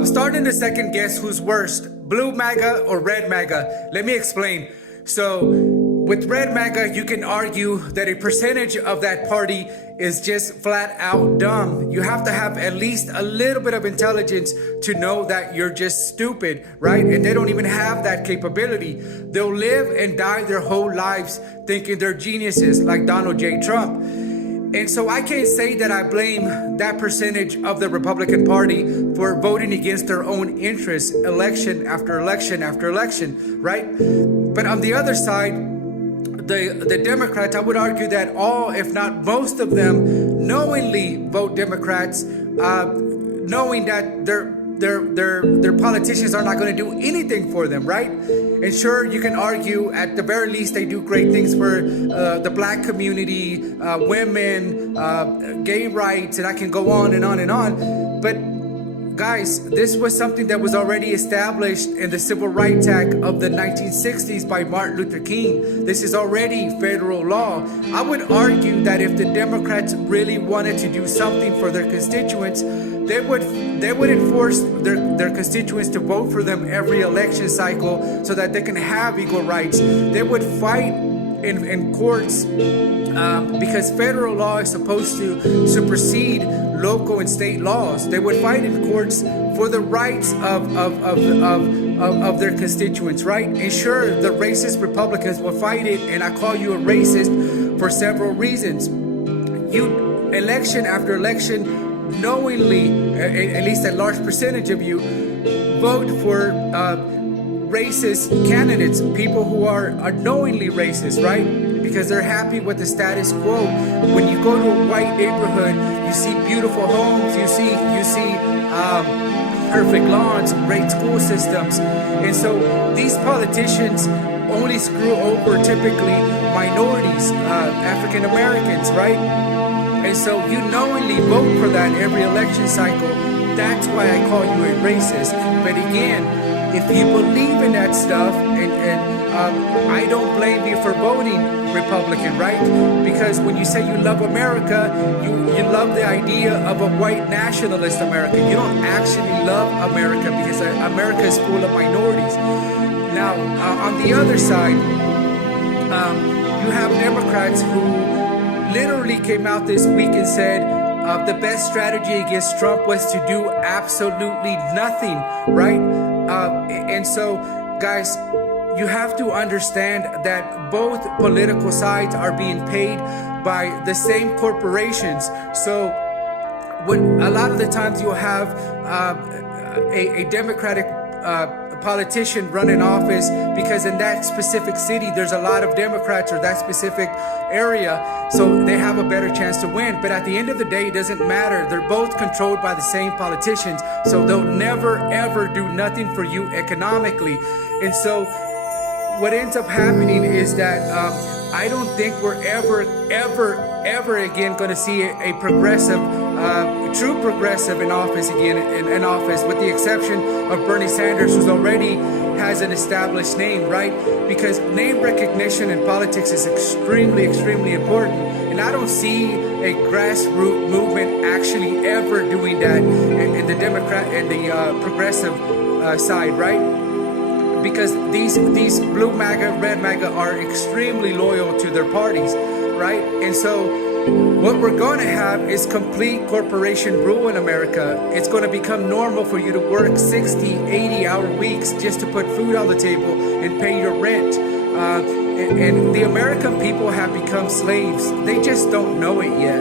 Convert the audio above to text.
I'm starting to second guess who's worst, Blue MAGA or Red MAGA. Let me explain. So with Red MAGA, you can argue that a percentage of that party is just flat out dumb. You have to have at least a little bit of intelligence to know that you're just stupid, right? And they don't even have that capability. They'll live and die their whole lives thinking they're geniuses like Donald J. Trump. And so I can't say that I blame that percentage of the Republican Party for voting against their own interests election after election after election, right? But on the other side, the Democrats, I would argue that all, if not most of them, knowingly vote Democrats, knowing that their politicians are not going to do anything for them, right? And sure, you can argue at the very least they do great things for the black community, women, gay rights, and I can go on and on and on. But guys, this was something that was already established in the Civil Rights Act of the 1960s by Martin Luther King. This is already federal law. I would argue that if the Democrats really wanted to do something for their constituents, they would enforce their constituents to vote for them every election cycle so that they can have equal rights. They would fight in courts because federal law is supposed to supersede local and state laws. They would fight in courts for the rights of their constituents, right? And sure, the racist Republicans will fight it, and I call you a racist for several reasons. You, election after election, knowingly, at least a large percentage of you, vote for racist candidates, people who are knowingly racist, right? Because they're happy with the status quo. When you go to a white neighborhood, you see beautiful homes, you see perfect lawns, great school systems. And so these politicians only screw over typically minorities, African Americans, right? And so you knowingly vote for that every election cycle. That's why I call you a racist. But again, if you believe in that stuff, and I don't blame you for voting Republican, right? Because when you say you love America, you love the idea of a white nationalist America. You don't actually love America because America is full of minorities. Now, on the other side, you have Democrats who literally came out this week and said the best strategy against Trump was to do absolutely nothing, right? And so, guys, you have to understand that both political sides are being paid by the same corporations. So when a lot of the times you'll have a Democratic politician run in office because in that specific city there's a lot of Democrats, or that specific area, so they have a better chance to win. But at the end of the day, it doesn't matter. They're both controlled by the same politicians, so they'll never ever do nothing for you economically. And so what ends up happening is that I don't think we're ever again going to see a progressive, true progressive in office again, in office, with the exception of Bernie Sanders, who's already has an established name, right? Because name recognition in politics is extremely important. And I don't see a grassroots movement actually ever doing that in the Democrat and the progressive side, right? Because these Blue MAGA, Red MAGA are extremely loyal to their parties, right? And so what we're going to have is complete corporation rule in America. It's going to become normal for you to work 60, 80-hour weeks just to put food on the table and pay your rent. And the American people have become slaves. They just don't know it yet.